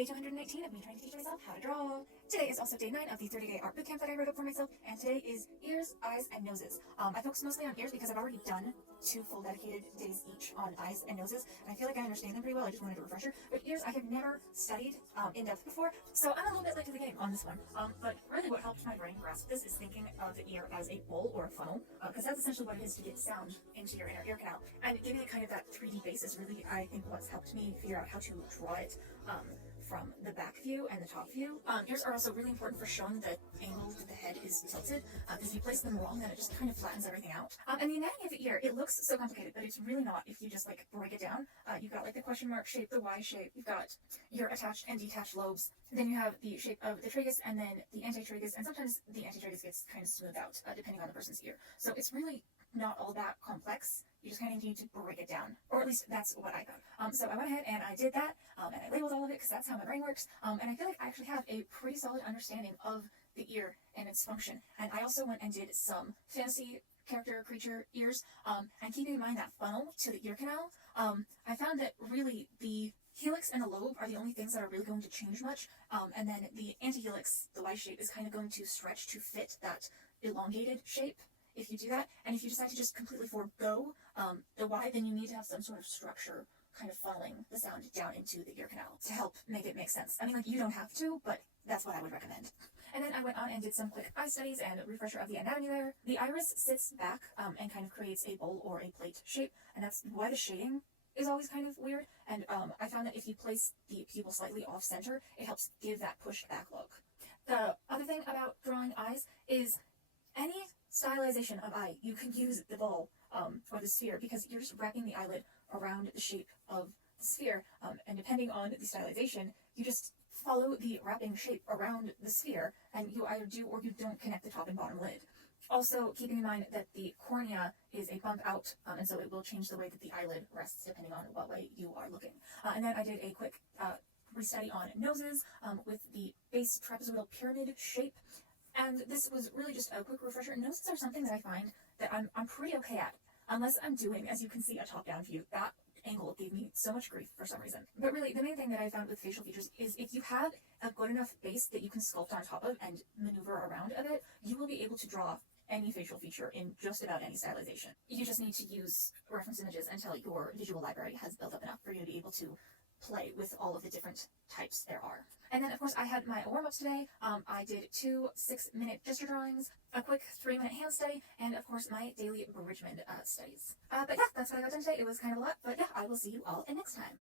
day 219 of me trying to teach myself how to draw. Today is also day 9 of the 30-day art bootcamp that I wrote up for myself, and today is ears, eyes, and noses. I focus mostly on ears because I've already done 2 full dedicated days each on eyes and noses, and I feel like I understand them pretty well. I just wanted a refresher. But ears, I have never studied in depth before, so I'm a little bit late to the game on this one. But really what helped my brain grasp this is thinking of the ear as a bowl or a funnel, because that's essentially what it is to get sound into your inner ear canal. And giving it kind of that 3D base is really, I think, what's helped me figure out how to draw it from the back view and the top view. Ears are also really important for showing the angle that the head is tilted, because if you place them wrong, then it just kind of flattens everything out. And the anatomy of the ear, it looks so complicated, but it's really not if you just like break it down. You've got like the question mark shape, the Y shape, you've got your attached and detached lobes, then you have the shape of the tragus and then the antitragus, and sometimes the antitragus gets kind of smoothed out depending on the person's ear. So it's really not all that complex. You just kind of need to break it down, or at least that's what I thought. So I went ahead and I did that, and I labeled all of it because that's how my brain works. And I feel like I actually have a pretty solid understanding of the ear and its function. And I also went and did some fantasy character creature ears, and keeping in mind that funnel to the ear canal, I found that really the helix and the lobe are the only things that are really going to change much, and then the antihelix, the Y shape, is kind of going to stretch to fit that elongated shape if you do that. And if you decide to just completely forego the Y, then you need to have some sort of structure kind of funneling the sound down into the ear canal to help make it make sense. I mean, like, you don't have to, but that's what I would recommend. And then I went on and did some quick eye studies and a refresher of the anatomy there. The iris sits back and kind of creates a bowl or a plate shape, and that's why the shading is always kind of weird. And I found that if you place the pupil slightly off center, it helps give that pushed back look. The other thing about drawing eyes is any stylization of eye, you can use the ball or the sphere, because you're just wrapping the eyelid around the shape of the sphere, and depending on the stylization, you just follow the wrapping shape around the sphere, and you either do or you don't connect the top and bottom lid. Also, keeping in mind that the cornea is a bump out, and so it will change the way that the eyelid rests depending on what way you are looking. And then I did a quick restudy on noses with the base trapezoidal pyramid shape. And this was really just a quick refresher. Noses are something that I find that I'm pretty okay at, unless I'm doing, as you can see, a top-down view. That angle gave me so much grief for some reason. But really, the main thing that I found with facial features is if you have a good enough base that you can sculpt on top of and maneuver around a bit, you will be able to draw any facial feature in just about any stylization. You just need to use reference images until your visual library has built up enough for you to be able to play with all of the different types there are. And then, of course, I had my warm-ups today. I did 2 6-minute gesture drawings, a quick 3-minute hand study, and, of course, my daily Bridgman studies. But yeah, that's what I got done today. It was kind of a lot, but yeah, I will see you all next time.